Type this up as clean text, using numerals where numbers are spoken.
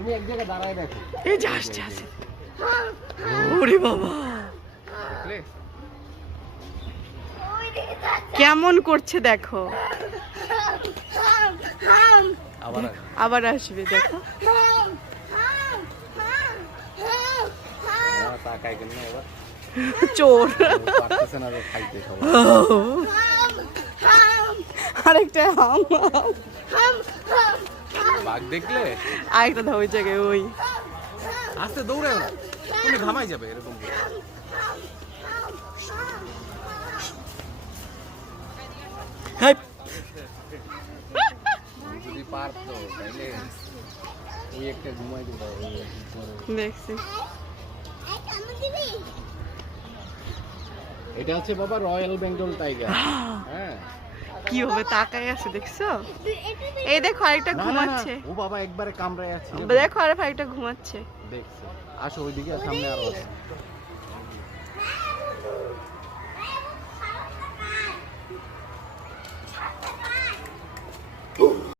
তুমি এক জায়গায় দাঁড়ায় দেখো। এই যে আসছে আসছে। ওরে বাবা দেখলে কেমন করছে দেখো। আবার আবার আসবে দেখো। তাকাই কেন এবার চোর। পারতেছে না যে খাইতে সবাই। আরেকটা হাম বাঘ দেখলে আরেকটা ধর ওই জায়গায় ওই আস্তে দৌড়ায় না, তুমি ঘামাই যাবে এরকম করে। হাই, যদি পারতো তাহলে ওই একটা ঘুমাই দিত। দেখছি এটা হচ্ছে বাবা রয়্যাল বেঙ্গল টাইগার। হ্যাঁ কি হবে তাকাই আছে দেখছো। এই দেখো আরেকটা না, না, না, ঘুমাচ্ছে। ও বাবা একবারে কামড়ায় আছে। দেখো আরেকটা ঘুমাচ্ছে। দেখছো আসো ওইদিকে, সামনে আরো আছে।